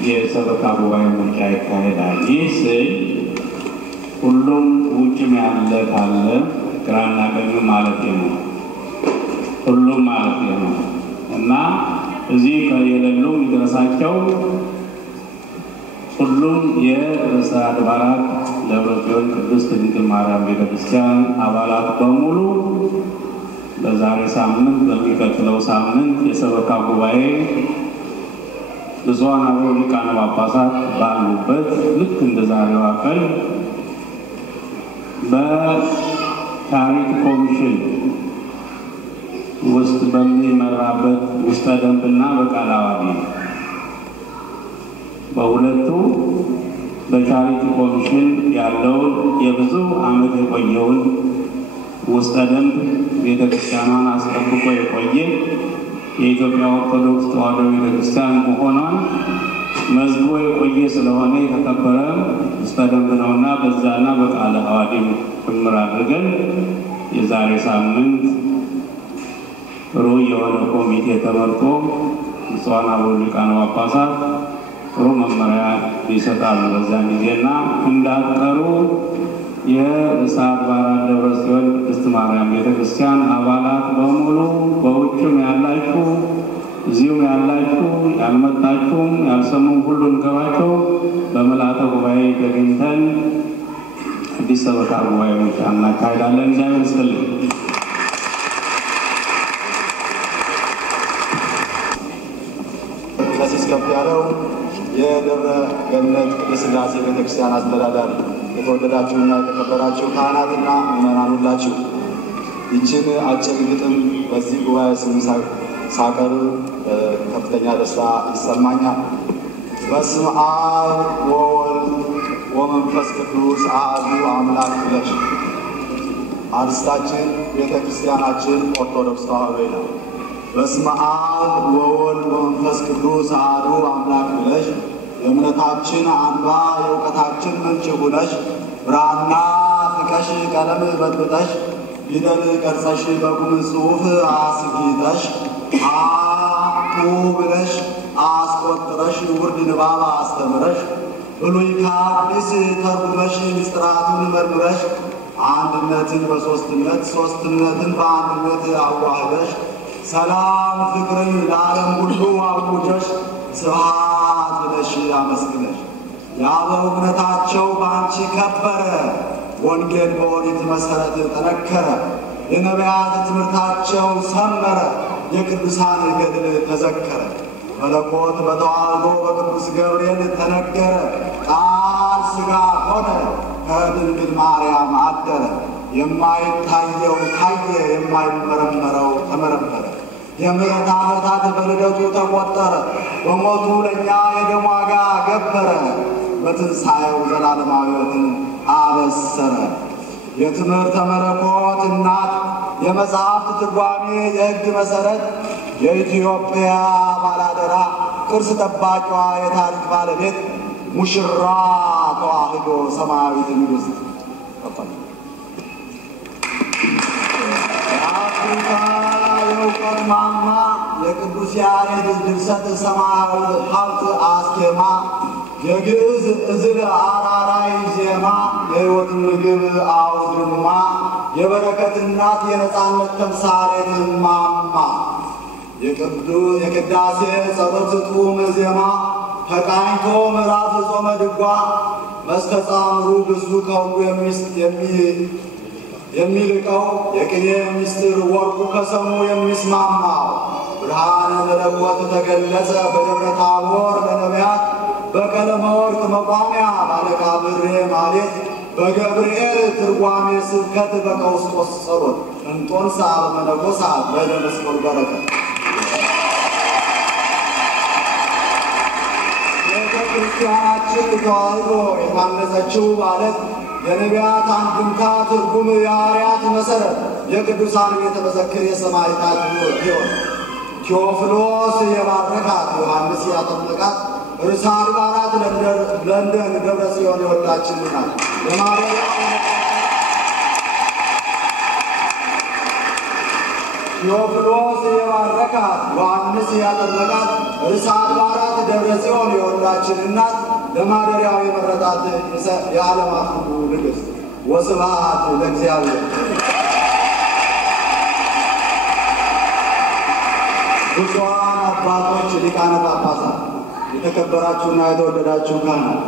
የሰበካ ጉባኤ ምርጫ ይካሄዳል። ይህ ስል ሁሉም ውጭም ያለ ካለ ግራና ቀኝ ማለት ነው፣ ሁሉም ማለት ነው እና እዚህ የሌሉ ይድረሳቸው። ሁሉም የርዕሰ አድባራት ደብረ ጽዮን ቅድስት ድንግል ማርያም ቤተክርስቲያን አባላት በሙሉ በዛሬ ሳምንት በሚቀጥለው ሳምንት የሰበካ ጉባኤ ብፁዓን አበው ሊቃነ ጳጳሳት ባሉበት ልክ እንደ ዛሬዋ ቀን በታሪክ ኮሚሽን ውስጥ በሚመራበት ውስጠ ደንብና በቃለ ዓዋዲ በሁለቱ በታሪክ ኮሚሽን ያለውን የብዙ ዓመት የቆየውን ውስጠ ደንብ ቤተክርስቲያኗን አስጠብቆ የቆየ የኢትዮጵያ ኦርቶዶክስ ተዋሕዶ ቤተክርስቲያን መሆኗን መዝግቦ የቆየ ስለሆነ የተከበረ ውስጠ ደንብ ነውና በዛና በቃለ ዓዋዲም ጭምር አድርገን የዛሬ ሳምንት ሩይ የሆነ ኮሚቴ ተመርጦ ብፁዓን አበው ሊቃነ ጳጳሳት ጥሩ መመሪያ ይሰጣሉ። በዛን ጊዜና እንዳትቀሩ የርዕሰ አድባራት ደብረ ጽዮን ቅድስት ማርያም ቤተክርስቲያን አባላት በሙሉ በውጭም ያላችሁ እዚሁም ያላችሁ ያልመጣችሁም ያልሰሙም ሁሉ እንገባቸው በመላተ ጉባኤ ተገኝተን አዲስ ሰበካ ጉባኤ ምርጫ እናካሄዳለን። እግዚአብሔር ይስጥልኝ። ቀሲስ ከፍ ያለው የደብረ ገነት ቅድስት ሥላሴ ቤተክርስቲያን አስተዳዳሪ፣ የተወደዳችሁና የተከበራችሁ ካህናትና ምዕመናን ሁላችሁ ይችን አጭር ግጥም በዚህ ጉባኤ ስም ሳቀርብ ከፍተኛ ደስታ ይሰማኛል። በስመ አብ ወወልድ ወመንፈስ ቅዱስ አሐዱ አምላክ ብለሽ አርስታችን ቤተክርስቲያናችን ኦርቶዶክስ ተዋሕዶ ይላል። በስመ አብ ወወልድ ወመንፈስ ቅዱስ አሐዱ አምላክ ብለሽ የእምነታችን አንባ የእውቀታችን ምንጭ ሁነሽ ብራና ፍቀሽ ቀለም በጥብጠሽ ፊደል ቀርጸሽ በቁም ጽሑፍ አስጊጠሽ አቁ ብለሽ አስቆጥረሽ ውርድ ንባብ አስተምረሽ ብሉይ ከአዲስ ተርጉመሽ ምስጢራቱን መርምረሽ አንድነትን በሦስትነት ሦስትነትን በአንድነት አዋህደሽ ሰላም ፍቅርን ለዓለም ሁሉ አውጀሽ ስብሐት ብለሽ አመስግነሽ የአበው እምነታቸው በአንቺ ከበረ፣ ወንጌል በኦሪት መሠረት ጠነከረ፣ የነቢያት ትምህርታቸው ሰመረ፣ የቅዱሳን ገድል ተዘከረ፣ መለኮት በተዋሕዶ በቅዱስ ገብርኤል ተነገረ፣ ቃል ሥጋ ሆነ ከድንግል ማርያም አደረ፣ የማይታየው ታየ፣ የማይመረመረው ተመረመረ፣ የምሕረት ዓመታት በልደቱ ተቆጠረ፣ በሞቱ ለእኛ የደም ዋጋ ገበረ፣ በትንሣኤው ዘላለማዊነትን አበሰረ። የትምህርተ መለኮት እናት፣ የመጽሐፍት ትርጓሜ፣ የሕግ መሠረት፣ የኢትዮጵያ ባላደራ፣ ቅርስ ጠባቂዋ፣ የታሪክ ባለቤት፣ ሙሽራ ተዋሕዶ ሰማያዊት ንግሥት የአፍሪካ የእውቀት ማማ፣ የቅዱስ ያሬድ ድርሰት ሰማያዊ ሀብት አስኬማ፣ የግዕዝ እዝል አራራይ ዜማ፣ የሕይወት ምግብ አውድማ፣ የበረከት እናት፣ የነፃነት ተምሳሌት ማማ፣ የቅዳሴ ጸሎት ጡም ዜማ፣ ተቃኝቶ ምዕራፍ ጾመ ድጓ፣ መስተጻምሩ ብዙ ከሁሉ የሚልቀው የቅኔ ምስጢር ወርቁ ከሰሙ የሚስማማው ብርሃነ መለኮት ተገለጸ በደብረ ታቦር ለነቢያት በቀለመ ወርቅ መቋሚያ ባለቃ ብሬ ማሌት በገብርኤል ትርጓሜ ስብከት በቀውስጦስ ጸሎት እንጦንሳ በመነኮሳት በደመስቆል በረከት ቤተክርስቲያናችን ተዋሕዶ የታነጸችው ማለት የነቢያት አንድምታ ትርጉም የሐዋርያት መሠረት የቅዱሳን ቤተ መዘክር የሰማዕታት ሕይወት ቴዎፍሎስ የባረካት ዮሐንስ ያጠመቃት ርዕሰ አድባራት ለንደን ደብረ ጽዮን የወላችን ናት። ቴዎፍሎስ የባረካት ዮሐንስ ያጠመቃት ርዕሰ አድባራት ደብረ ጽዮን የወላችን እናት ለማደሪያው የመረጣት የዓለማት ሁሉ ንግሥት ወስብሐት ለእግዚአብሔር። ብፁዓን አባቶች ሊቃነ ጳጳሳት፣ የተከበራችሁና የተወደዳችሁ ካህናት፣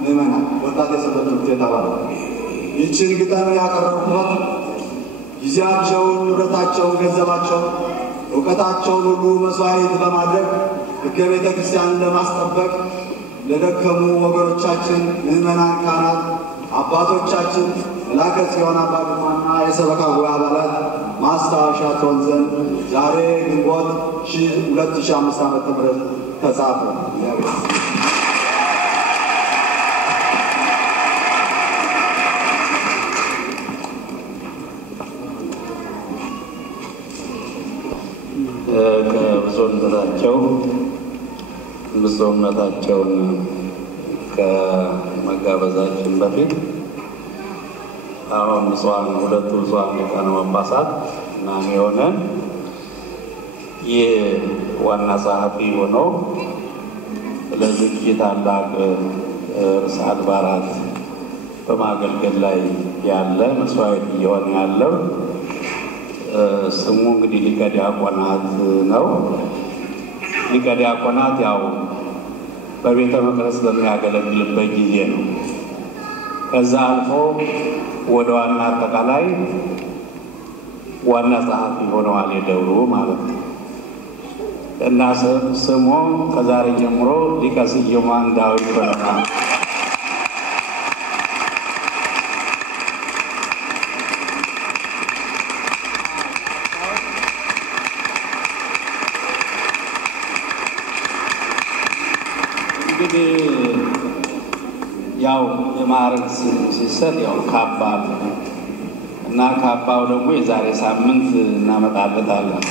ምዕመናን፣ ወጣት የሰንበት ትምህርት ቤት አባላት ይህችን ግጥም ያቀረብኩት ጊዜያቸውን፣ ንብረታቸውን፣ ገንዘባቸውን፣ እውቀታቸውን ሁሉ መስዋዕት በማድረግ ሕገ ቤተ ክርስቲያንን ለማስጠበቅ ለደከሙ ወገኖቻችን ምዕመናን፣ ካህናት፣ አባቶቻችን መላከ ጽዮን አባ ግርማና የሰበካ ጉባኤ አባላት ማስታወሻ ትሆን ዘንድ ዛሬ ግንቦት 2005 ዓ.ም ተጻፈ። ብፁዕነታቸውን ከመጋበዛችን በፊት አሁን ሁለቱ ብፁዓን ሊቃነ ጳጳሳት እና የሆነን የዋና ጸሐፊ ሆነው ለዚህ ታላቅ ርዕሰ አድባራት በማገልገል ላይ ያለ መስዋዕት እየሆነ ያለው ስሙ እንግዲህ ሊቀ ዲያቆናት ነው። ሊቀ ዲያቆናት ያው በቤተ መቅደስ በሚያገለግልበት ጊዜ ነው። ከዛ አልፎ ወደ ዋና አጠቃላይ ዋና ጸሐፊ ሆነዋል የደብሩ ማለት ነው። እና ስሙ ከዛሬ ጀምሮ ሊቀ ስዩማን ዳዊት ይባላል። እንግዲህ ያው የማዕረግ ሲሰጥ ያው ካባ እና ካባው ደግሞ የዛሬ ሳምንት እናመጣበታለን።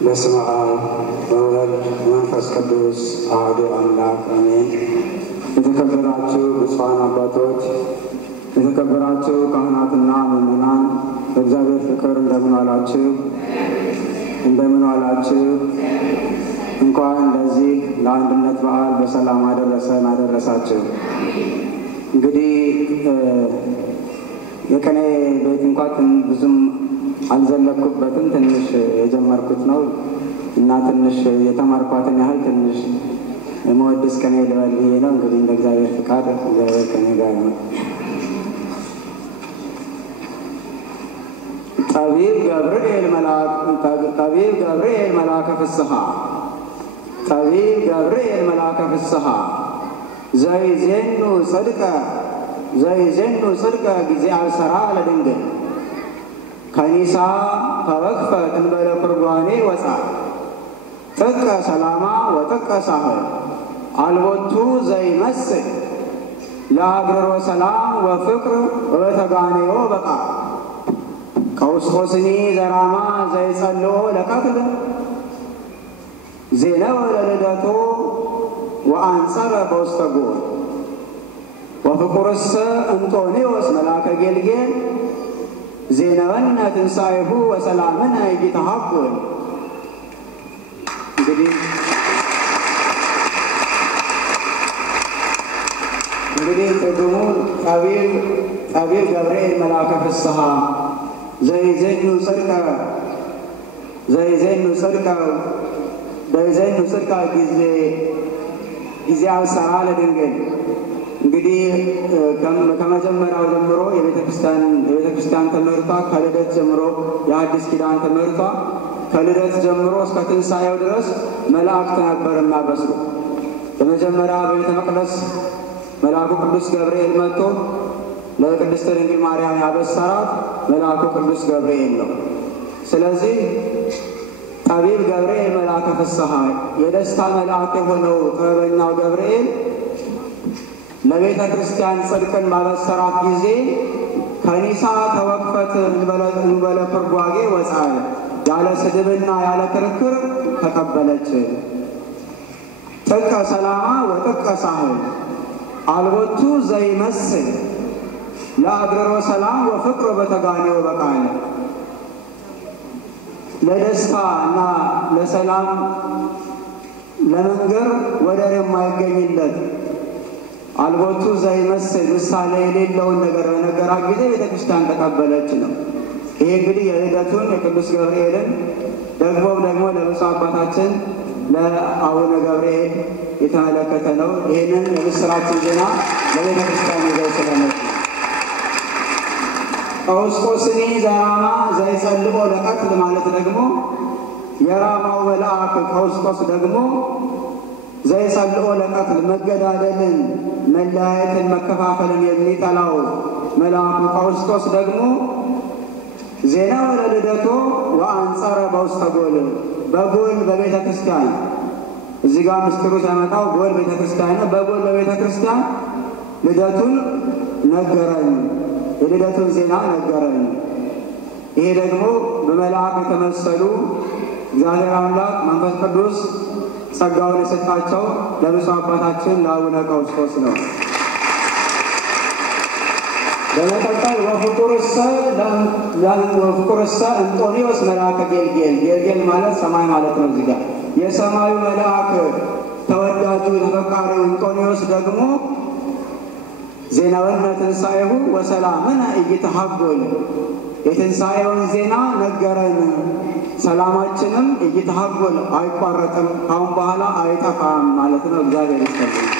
በስመ አብ ወወልድ ወመንፈስ ቅዱስ አሐዱ አምላክ አሜን። የተከበራችሁ ብፁዓን አባቶች፣ የተከበራችሁ ካህናትና ምዕመናን በእግዚአብሔር ፍቅር እንደምን ዋላችሁ? እንደምን ዋላችሁ? እንኳን ለዚህ ለአንድነት በዓል በሰላም አደረሰን አደረሳችሁ። እንግዲህ የቅኔ ቤት እንኳን ብዙም አልዘለኩበትም፣ ትንሽ የጀመርኩት ነው እና ትንሽ የተማርኳትን ያህል ትንሽ የመወድስ ቅኔ ልበል ብዬ ነው። እንግዲህ እንደ እግዚአብሔር ፍቃድ እግዚአብሔር ከኔ ጋር ነው። ጠቢብ ገብርኤል መልአከ ፍስሐ ጠቢብ ገብርኤል መልአከ ፍስሐ ዘይዜኑ ጽድቀ ጊዜ አብሰራ ለድንግል ከኒሳ ተወክፈ እንበለ ፕርጓኔ ወፃ ጥቀ ሰላማ ወጥቀ ሳህር አልቦቱ ዘይመስል ለአግረሮ ሰላም ወፍቅር ወበተጋኔዮ በቃ ከውስጦስኒ ዘራማ ዘይጸልኦ ለቀትል ዜነወ ለልደቶ ወአንጸረ በውስተ ጎል ወፍቁርሰ እንጦንዮስ መልአከ ገልጌል ዜናወነ ትንሣኤሁ ወሰላምነ ይተሐቆል። እንግዲህ ትርጉሙ ጠቢብ ገብርኤል መልአከ ፍስሐ ዘይዜኑ ጽድቀ ጊዜ አብሰራ ለድንግል። እንግዲህ ከመጀመሪያው ጀምሮ የቤተክርስቲያን ትምህርቷ ከልደት ጀምሮ የአዲስ ኪዳን ትምህርቷ ከልደት ጀምሮ እስከ ትንሣኤው ድረስ መላእክት ነበር የሚያበስሩ። በመጀመሪያ በቤተ መቅደስ መልአኩ ቅዱስ ገብርኤል መጥቶ ለቅድስት ድንግል ማርያም ያበሰራት መልአኩ ቅዱስ ገብርኤል ነው። ስለዚህ ጠቢብ ገብርኤል መልአከ ፍስሐ የደስታ መልአክ የሆነው ጥበበኛው ገብርኤል ለቤተ ክርስቲያን ጽድቅን ባበሰራት ጊዜ ከኒሳ ተወቅፈት እንበለ ፍርጓጌ ወጻእ ያለ ስድብና ያለ ክርክር ተቀበለች። ጥቀ ሰላማ ወጥቀ ሳህል አልቦቱ ዘይመስል ለአግረሮ ሰላም ወፍቅር በተጋኔው በቃለ። ለደስታ እና ለሰላም ለመንገር ወደር የማይገኝለት አልቦቱ ዘይመስል ምሳሌ የሌለውን ነገር በነገራት ጊዜ ቤተክርስቲያን ተቀበለች ነው። ይሄ እንግዲህ የልደቱን የቅዱስ ገብርኤልን ደግሞ ለብፁዕ አባታችን ለአቡነ ገብርኤል የተመለከተ ነው። ይህንን የምስራችን ዜና ለቤተ ክርስቲያን ይዘው ስለመጡ ቀውስቆስኒ ዘራማ ዘይጸልቆ ለቀትል ማለት ደግሞ የራማው መልአክ ቀውስቆስ ደግሞ ዘይጸልቆ ለቀትል መገዳደልን፣ መለያየትን፣ መከፋፈልን የሚጠላው መልአኩ ቀውስቆስ ደግሞ ዜና ወደ ልደቶ ወአንጸረ በውስተ ጎል በጎል በቤተ ክርስቲያን እዚህ ጋር ምስጢሩ ሲያመጣው ጎል ቤተ ክርስቲያን ነው። በጎል በቤተ ክርስቲያን ልደቱን ነገረን፣ የልደቱን ዜና ነገረን። ይሄ ደግሞ በመልአክ የተመሰሉ እግዚአብሔር አምላክ መንፈስ ቅዱስ ጸጋውን የሰጣቸው ለብፁዕ አባታችን ለአቡነ ቀውስጦስ ነው። በመቀጠል ወፍቁርሰ እንጦንዮስ መልአከ ጌልጌል ማለት ሰማይ ማለት ነው። እዚህ ጋር የሰማዩ መልአክ ተወዳጁ ተፈቃሪው እንጦንዮስ ደግሞ ዜናወነ ትንሣኤሁ ወሰላምነ ኢይተሐጎል የትንሣኤውን ዜና ነገረን፣ ሰላማችንም ኢይተሐጎል አይቋረጥም፣ ካሁን በኋላ አይጠፋም ማለት ነው። እግዚአብሔር ይመስገን።